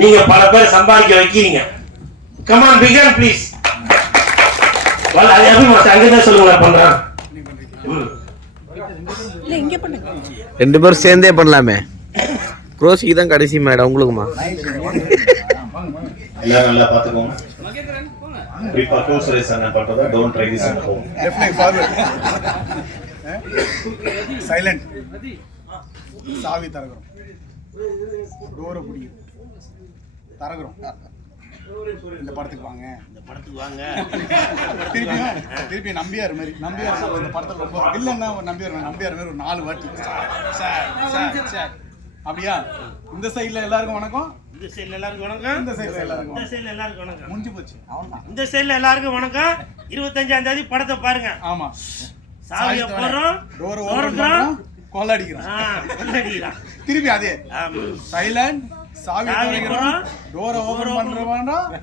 நீங்க பல பேர் சம்பாதிக்க வைக்கிறீங்க. கமான் பிகன் ப்ளீஸ் வல்ல அது எப்படி மாஸ்டர்? அங்கதான் சொல்லுங்களேன் பண்றேன். ம். இல்ல இங்க பண்ணுங்க ரெண்டு பேரும் சேர்ந்தே பண்ணலாமே. க்ரோஸிக்கு தான் கடைசி மேடம் உங்களுக்குமா? எல்லாரும் நல்லா பார்த்துக்கோங்க. குறிப்பா டூல் சர்வீஸ் அண்ணன் பண்றதா don't try this at home Definitely forward. Silent சாவி தரகுறோம். டோரை பிடிக்கும் தரகுறோம். இந்த படத்துக்கு வாங்க. இந்த படத்துக்கு வாங்க. திருப்பியும் திருப்பி நம்பியார் மாதிரி நம்பியார் இந்த படத்துல ரொம்ப இல்லைன்னா நம்பியார் நம்பியார் மாதிரி ஒரு நாலு வாட்டி. அப்படியா? இந்த சைடுல எல்லாருக்கும் வணக்கம். இந்த சைடுல எல்லாருக்கும் வணக்கம். இந்த சைடுல எல்லாருக்கும் இந்த. சைடுல எல்லாருக்கும் வணக்கம். முடிஞ்சு போச்சு. அவ்வளவுதான். இந்த சைடுல எல்லாருக்கும் வணக்கம். இருபத்தஞ்சாம் தேதி படத்தை பாருங்க. ஆமா. சாவியை போடுறோம். டோரை திறக்கிறோம். கொள்ளடிக்கிறான். திருப்பி அதே. சைலண்ட் சாவி போடுறோம். டோரை ஓபன் பண்றோம்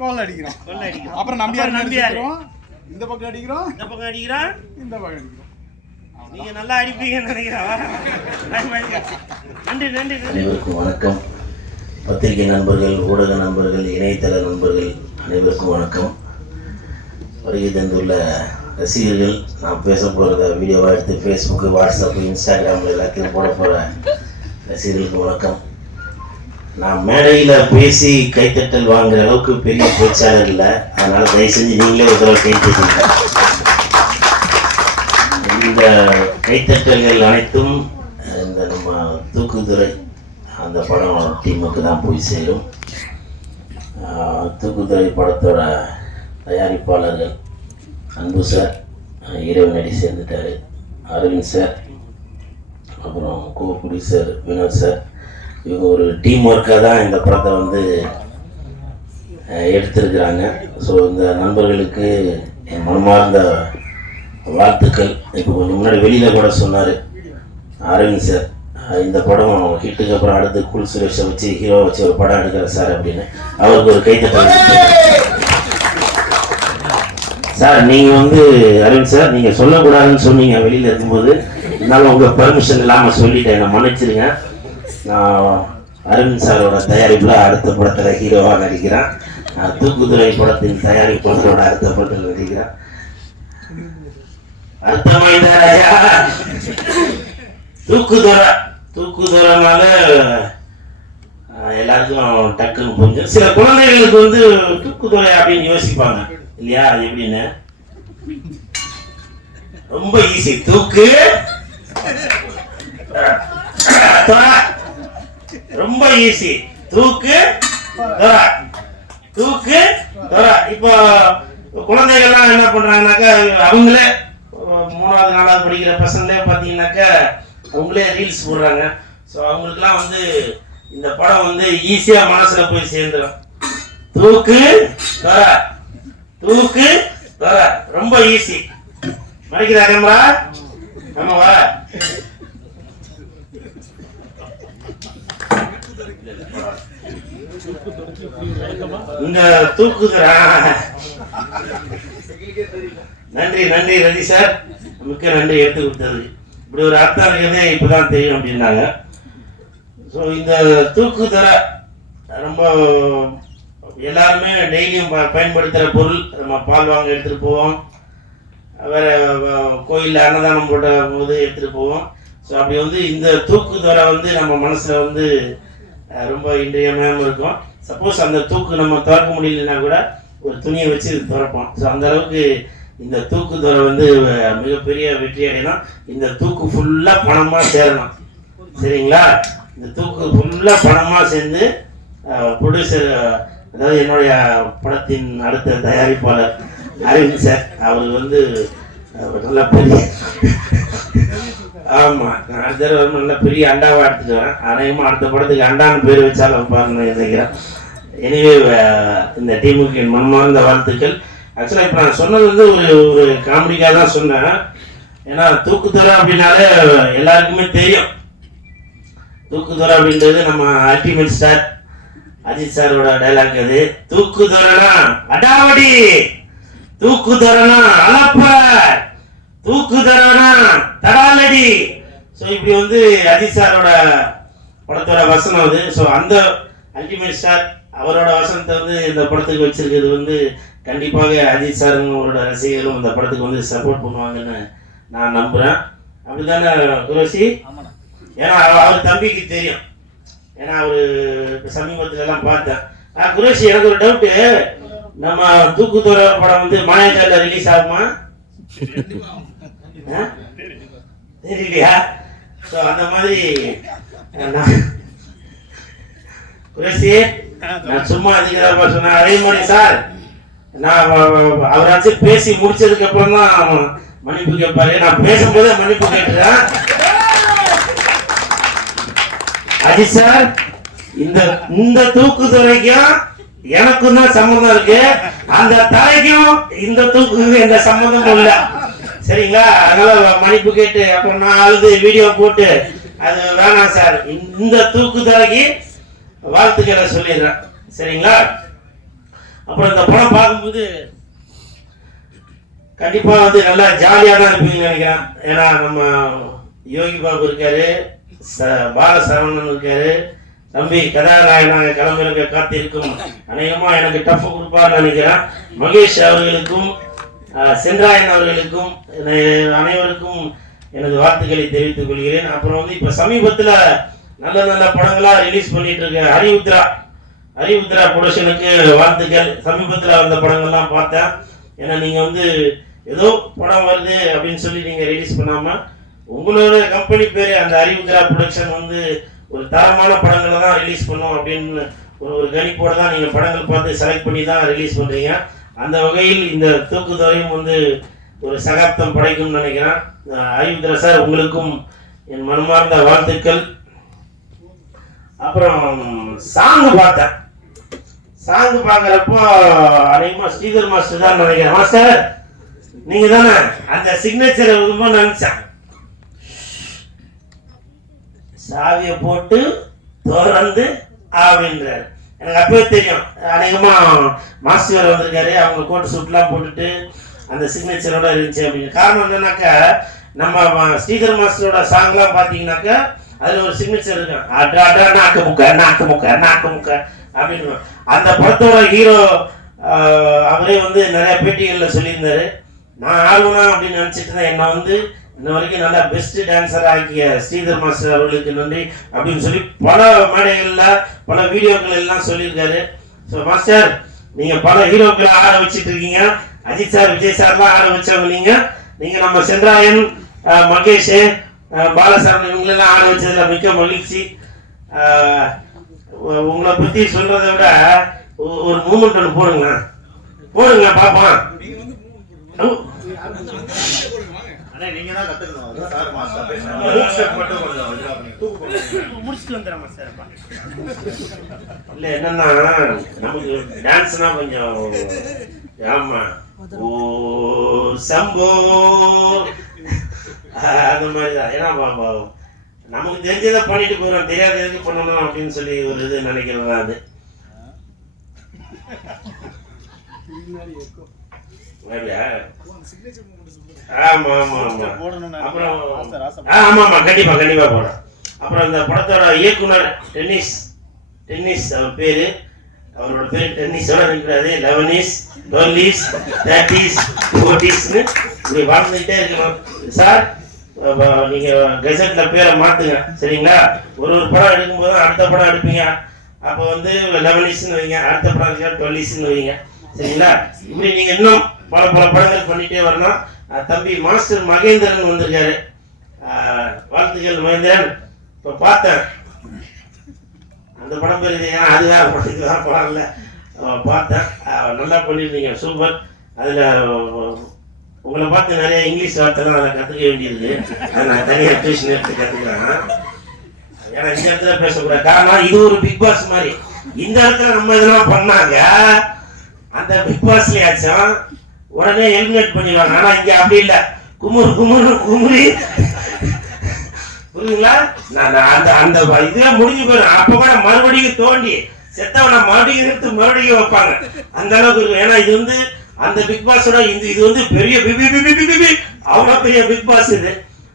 கோல் அடிக்கிறோம் கொள்ளடிக்கிறான். அப்புறம் நம்பியார் நம்பியார். இந்த பக்கம் அடிக்கிறோம். இந்த பக்கம் அடிக்கிறான். இந்த பக்கம் அடிக்கிறோம். நீங்க நல்லா அடிப்பீங்கன்னு நினைக்கிறேன். நன்றி நன்றி நன்றி. அனைவருக்கும் வணக்கம். பத்திரிகை நண்பர்கள் ஊடக நண்பர்கள் இணையதள நண்பர்கள் அனைவருக்கும் வணக்கம். வருகை தந்துள்ள ரசிகர்கள் நான் பேச போகிறத வீடியோவாக எடுத்து ஃபேஸ்புக்கு வாட்ஸ்அப்பு இன்ஸ்டாகிராமில் எல்லாத்தையும் போட போகிற ரசிகர்களுக்கு வணக்கம். நான் மேடையில் பேசி கைத்தட்டல் வாங்குற அளவுக்கு பெரிய பேச்சாளர் இல்லை. அதனால் தயவு செஞ்சு நீங்களே ஒரு தடவை கைத்தட்டுங்க இந்த கைத்தட்டல்கள் அனைத்தும் இந்த நம்ம தூக்குதுறை அந்த படம் டீமுக்கு தான் போய் சேரும். தூக்குதுறை படத்தோட தயாரிப்பாளர்கள். அன்பு சார் ஆஹ் இறைவனடி சேர்ந்துட்டாரு. அரவிந்த் சார் அப்புறம் கோ ப்ரொடியூசர் வினோத் சார் இவங்க ஒரு டீம் ஒர்க்காக தான் இந்த படத்தை வந்து எடுத்திருக்கிறாங்க. ஸோ இந்த நண்பர்களுக்கு என் மனமார்ந்த வாழ்த்துக்கள். இப்போ கொஞ்சம் முன்னாடி வெளியில் கூட சொன்னார் அரவிந்த் சார் இந்த படம் ஹிட்டுக்கு அப்புறம் அடுத்து குல் சுரேஷை வச்சு ஹீரோ வச்சு ஒரு படம் எடுக்கிற சார் அப்படின்னு. அவருக்கு ஒரு கைத்தட்டல். சார் நீங்கள் வந்து அரவிந்த் சார் நீங்கள் சொல்லக்கூடாதுன்னு சொன்னீங்க வெளியில் இருக்கும்போது. இருந்தாலும் உங்கள் பர்மிஷன் இல்லாமல் சொல்லிட்டேன். என்னை மன்னிச்சிடுங்க நான் அரவிந்த் சாரோட தயாரிப்பில் அடுத்த படத்தில் ஹீரோவாக நடிக்கிறேன். நான் தூக்குதுறை படத்தின் தயாரிப்பாளரோட அடுத்த படத்தில் நடிக்கிறேன். அர்த்தமாயிருந்தா ராஜா? தூக்குதுறை தூக்குதுறைனால எல்லாருக்கும் டக்குன்னு புரிஞ்சு சில குழந்தைகளுக்கு வந்து தூக்குதுறை அப்படின்னு யோசிப்பாங்க. இல்லையா? அது எப்படின்னு ரொம்ப ஈஸி தூக்கு. ரொம்ப ஈஸி தூக்கு தூக்கு இப்போ குழந்தைகள்லாம் என்ன பண்றாங்கனாக்கா அவங்களே மூணாவது நாலாவது படிக்கிற பசங்களே பார்த்தீங்கன்னாக்கா அவங்களே ரீல்ஸ் போடுறாங்க. ஸோ அவங்களுக்குலாம் வந்து இந்த படம் வந்து ஈஸியாக மனசில் போய் சேர்ந்துடும் தூக்கு துறை. தூக்கு துறை. ரொம்ப ஈஸி மணிக்குதா கேமரா நம்ம வர. இந்த தூக்குதுரா நன்றி நன்றி ரதி சார் மிக்க நன்றி எடுத்து கொடுத்தது. இப்படி ஒரு அர்த்தம் இருக்கிறதே இப்பதான் தெரியும் அப்படின்னாங்க. ஸோ இந்த தூக்குதுறை ரொம்ப எல்லாருமே டெய்லியும் ப- பயன்படுத்துகிற பொருள். நம்ம பால் வாங்க எடுத்துகிட்டு போவோம். வேறு கோயிலில் அன்னதானம் போட்ட போது எடுத்துகிட்டு போவோம். ஸோ அப்படி வந்து இந்த தூக்குதுறை வந்து நம்ம மனசில் வந்து ரொம்ப இன்றியமையாமல் இருக்கும். சப்போஸ் அந்த தூக்கு நம்ம திறக்க முடியலன்னா கூட ஒரு துணியை வச்சு திறப்போம். ஸோ அந்த அளவுக்கு இந்த தூக்குதுறை வந்து மிகப்பெரிய வெற்றி அடையணும். இந்த தூக்கு ஃபுல்லாக பணமாக சேரணும். சரிங்களா? இந்த தூக்கு ஃபுல்லாக பணமாக சேர்ந்து ப்ரொடியூசர் அதாவது என்னுடைய படத்தின் அடுத்த தயாரிப்பாளர் அரவிந்த் சார். அவர் வந்து நல்ல பெரிய ஆமாம் நான் அடுத்த தடவை நல்ல பெரிய அண்டாவாக எடுத்துட்டு வரேன். அநேகமாக அடுத்த படத்துக்கு அண்டான்னு பேர் வச்சாலும் பாருங்க நினைக்கிறேன். எனவே இந்த டீமுக்கு என் மனமார்ந்த வாழ்த்துக்கள். ஆக்சுவலாக இப்போ நான் சொன்னது வந்து ஒரு ஒரு காமெடிக்காக தான் சொன்னேன். ஏன்னா தூக்குத்தொரை அப்படின்னாலே எல்லாருக்குமே தெரியும். தூக்குதொரை அப்படின்றது நம்ம அல்டிமேட் ஸ்டார் அஜித் சாரோட டைலாக் அது தூக்குதொரைனா அடாவடி! தூக்குதொரைனா அலப்ப தூக்குதொரைனா தடாலடி! ஸோ இப்படி வந்து அஜித் சாரோட படத்தோட வசனம் அது. ஸோ அந்த அல்டிமேட் ஸ்டார் அவரோட வசனத்தை வந்து இந்த படத்துக்கு வச்சிருக்கிறது வந்து கண்டிப்பாக அஜித் சாரும் அவரோட ரசிகர்களும் இந்த படத்துக்கு வந்து சப்போர்ட் பண்ணுவாங்கன்னு நான் நம்புகிறேன் அப்படிதானே குரோசி ஏன்னா அவ- அவர் தம்பிக்கு தெரியும். ஏன்னா அவரு இப்ப சமீபத்துல எல்லாம் பார்த்தேன் குரேஷ் எனக்கு ஒரு டவுட்டு நம்ம தூக்குத்தோர படம் வந்து மாயாஜால ரிலீஸ் ஆகுமா? தெரியலையா? ஸோ அந்த மாதிரி குரேஷி நான் சும்மா அதிகதாக சொன்னேன். அதே மாதிரி சார் நான் அவராச்சும் பேசி முடிச்சதுக்கு அப்புறம் தான் மன்னிப்பு கேட்பாரு நான் பேசும்போதே மன்னிப்பு கேட்டுறேன் அஜித் சார் இந்த இந்த தூக்கு துறைக்கும் எனக்கும் தான் சம்மந்தம் இருக்கு. அந்த தலைக்கும் இந்த தூக்கு எந்த சம்மந்தமும் இல்ல. சரிங்களா? அதனால மன்னிப்பு கேட்டு அப்புறம் நான் அழுது வீடியோ போட்டு அது வேணாம் சார். இந்த தூக்கு தலைக்கு வாழ்த்துக்களை சொல்லிடுறேன். சரிங்களா? அப்புறம் இந்த படம் பார்க்கும்போது கண்டிப்பா வந்து நல்லா ஜாலியா தான் இருப்பீங்கன்னு நினைக்கிறேன். ஏன்னா நம்ம யோகி பாபு இருக்காரு. ச- பால சரவணன் இருக்காரு. தம்பி கதாநாயகனாக கிளம்பிருக்க காத்திருக்கும். அநேகமா எனக்கு டஃப் கொடுப்பான்னு நினைக்கிறேன். மகேஷ் அவர்களுக்கும் சென்றாயன் அவர்களுக்கும் அனைவருக்கும் எனது வாழ்த்துக்களை தெரிவித்துக் கொள்கிறேன். அப்புறம் வந்து இப்ப சமீபத்துல நல்ல நல்ல படங்களா ரிலீஸ் பண்ணிட்டு இருக்க ஹரிவுத்ரா ஹரிவுத்ரா ப்ரொடக்ஷனுக்கு வாழ்த்துக்கள். சமீபத்துல வந்த படங்கள்லாம் பார்த்தேன். ஏன்னா நீங்க வந்து ஏதோ படம் வருது அப்படின்னு சொல்லி நீங்க ரிலீஸ் பண்ணாம உங்களோட கம்பெனி பேரு அந்த அறிவுந்திரா ப்ரொடக்ஷன் வந்து ஒரு தரமான படங்களை தான் ரிலீஸ் பண்ணும் அப்படின்னு ஒரு ஒரு கணிப்போடு தான் நீங்கள் படங்கள் பார்த்து செலக்ட் பண்ணி தான் ரிலீஸ் பண்ணுறீங்க அந்த வகையில் இந்த தூக்குதலையும் வந்து ஒரு சகாப்தம் படைக்கும்னு நினைக்கிறேன். அஹ் சார் உங்களுக்கும் என் மனமார்ந்த வாழ்த்துக்கள். அப்புறம் சாங் பார்த்தேன். சாங் பார்க்குறப்போ அநேகமா ஸ்ரீதர் மாஸ்டர் தான் நினைக்கிறேன். மாஸ்டர் நீங்கள் தானே அந்த சிக்னேச்சரை ரொம்ப நினச்சேன் சாவியை போட்டு திறந்து அப்படின்றாரு எனக்கு அப்பவே தெரியும். அநேகமா மாஸ்டர் வந்திருக்காரு. அவங்க கோட்டு சூட்லாம் போட்டுட்டு அந்த சிக்னேச்சரோட இருந்துச்சு அப்படின்னு. காரணம் என்னன்னாக்கா நம்ம ஸ்ரீதர் மாஸ்டரோட சாங்லாம் பார்த்தீங்கன்னாக்கா அதுல ஒரு சிக்னேச்சர் இருக்கும் அடா அடா நாக்கு முக்க நாக்கு முக்க நாக்கு முக்க அப்படின்னு. அந்த படத்தோட ஹீரோ அவரே வந்து நிறைய பேட்டிகள்ல சொல்லியிருந்தாரு. நான் ஆளுனா அப்படின்னு நினைச்சிட்டு தான் என்னை வந்து இன்ன வரைக்கும் நல்லா பெஸ்ட் டான்சர் ஆக்கிய ஸ்ரீதர் மாஸ்டர் அவர்களுக்கு நன்றி. அப்படின்னு சொல்லி பல மேடைகள்ல பல வீடியோக்கள் எல்லாம் சொல்லியிருக்காரு. ஸோ மாஸ்டர் நீங்க பல ஹீரோக்களை ஆட வச்சுட்டு இருக்கீங்க அஜித் சார் விஜய் சார்லாம் ஆட வச்சவங்க நீங்க. நீங்க நம்ம சென்றாயன் மகேஷ் பாலசாமி இவங்களெல்லாம் ஆட வச்சதுல மிக்க மகிழ்ச்சி. உங்களை பத்தி சொல்றதை விட ஒரு மூமெண்ட் ஒன்று போடுங்க போடுங்க நீங்க தான் கத்துக்கணும். சார் மாஸ்டர் பேசுறாங்க. மட்டும் கொஞ்சம் இதுவா பண்ணி தூக்கு போடுங்க. முடிச்சுட்டு வந்துடுறேன் சார் இல்ல என்னன்னா நமக்கு டான்ஸ்னா கொஞ்சம் ஆமா. ஓ சம்போ. அந்த மாதிரி தான் ஏன்னா நமக்கு தெரிஞ்சதை பண்ணிட்டு போயிடும் தெரியாததுக்கு பண்ணணும் அப்படின்னு சொல்லி ஒரு இது நினைக்கிறது அது. அப்படியா? ஆமா ஆமா ஆமா. அப்புறம் ஆமா ஆமா கண்டிப்பா கண்டிப்பா போறேன் அப்புறம் இந்த படத்தோட இயக்குனர் டென்னிஸ் டென்னிஸ் அவர் பேரு அவரோட பேர் டென்னிஸோட இருக்கிறது லெவனிஸ் டுவெல்லிஸ் தேர்ட்டிஸ் ஃபோர்ட்டிஸ்னு இப்படி வாழ்ந்துகிட்டே இருக்கணும் சார் நீங்க கெசட்ல பேரை மாத்துங்க சரிங்களா? ஒரு ஒரு படம் எடுக்கும்போது அடுத்த படம் எடுப்பீங்க. அப்போ வந்து லெவனிஸ்னு வைங்க அடுத்த படம் டுவெல்லிஸ்னு வைங்க சரிங்களா? இப்படி நீங்க இன்னும் பல பல படங்கள் பண்ணிட்டே வரணும் தம்பி மாஸ்டர் மகேந்திரன் வந்திருக்காரு. வாழ்த்துக்கள் மகேந்திரன். இப்போ பார்த்தேன். அந்த படம் பேர் ஏன் அது வேற படத்துக்கு தான் படம் இல்லை. பார்த்தேன். நல்லா பண்ணியிருந்தீங்க. சூப்பர். அதில் உங்களை பார்த்து நிறைய இங்கிலீஷ் வார்த்தைலாம் அதை கற்றுக்க வேண்டியது. அதை நான் தனியாக டியூஷன் எடுத்து கற்றுக்கிறேன் ஏன்னா இந்த இடத்துல பேசக்கூடாது. காரணம் இது ஒரு பிக் பாஸ் மாதிரி. இந்த இடத்துல நம்ம இதெல்லாம் பண்ணாங்க. அந்த பிக் பாஸ்லயாச்சும் உடனே எலிமினேட் பண்ணிடுவாங்க. ஆனா இங்க அப்படி இல்ல. குமுறு குமுறு குமுறி. புரியுங்களா நான் அந்த அந்த இதுவே முடிஞ்சு போயிடும். அப்ப கூட மறுபடியும் தோண்டி செத்தவனை மறுபடியும் எடுத்து மறுபடியும் வைப்பாங்க. அந்த அளவுக்கு இருக்கும். ஏன்னா இது வந்து அந்த பிக் பாஸோட இந்த இது வந்து பெரிய பிபி பிபி பிபி அவ்வளோ பெரிய பிக் பாஸ் இது.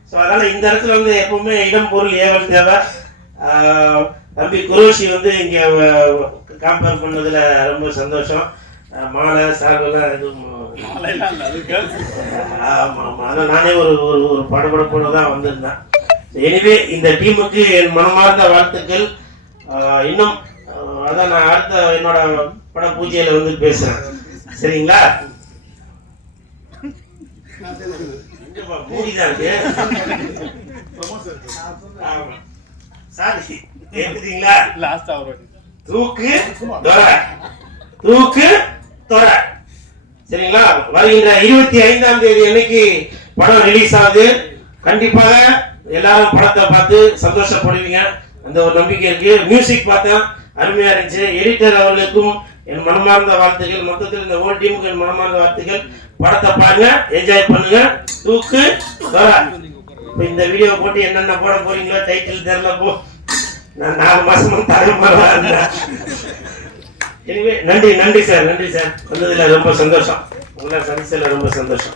ஸோ அதனால இந்த இடத்துல வந்து எப்பவுமே இடம் பொருள் ஏவல் தேவை. தம்பி குரோஷி வந்து இங்கே காம்பேர் பண்ணதுல ரொம்ப சந்தோஷம். மாலை சார்பெல்லாம் எதுவும் மாலையெல்லாம் இல்ல, அது girls. ஆமா ஆமா. அதான் நானே ஒரு ஒரு ஒரு படபடப்போட தான் வந்திருந்தேன். எனிவே இந்த டீமுக்கு என் மனமார்ந்த வாழ்த்துக்கள். இன்னும் அதான் நான் அடுத்த என்னோட பட பூஜையில வந்து பேசுறேன். சரிங்களா? மூடிதான். சாரி வரைக்கும். தூக்கு தூக்கு தொட சரிங்களா? வருகின்ற இருபத்தி ஐந்தாம் தேதி அன்னைக்கு படம் ரிலீஸ் ஆகுது. கண்டிப்பாக எல்லாரும் படத்தை பார்த்து சந்தோஷப்படுவீங்க. அந்த ஒரு நம்பிக்கை இருக்கு. மியூசிக் பார்த்தேன் அருமையா இருந்துச்சு. எடிட்டர் அவர்களுக்கும் என் மனமார்ந்த வார்த்தைகள் மொத்தத்தில் இந்த ஹோல் டீமுக்கு என் மனமார்ந்த வார்த்தைகள் படத்தை பாருங்க. என்ஜாய் பண்ணுங்க. தூக்கு இப்போ இப்ப இந்த வீடியோ போட்டு என்னென்ன போட போறீங்களோ டைட்டில் தெரியல போ. நான் நாலு மாசமும் தலைமுறை எனவே நன்றி நன்றி சார் நன்றி சார் வந்ததில் ரொம்ப சந்தோஷம். உங்களை சந்திச்சதுல ரொம்ப சந்தோஷம்.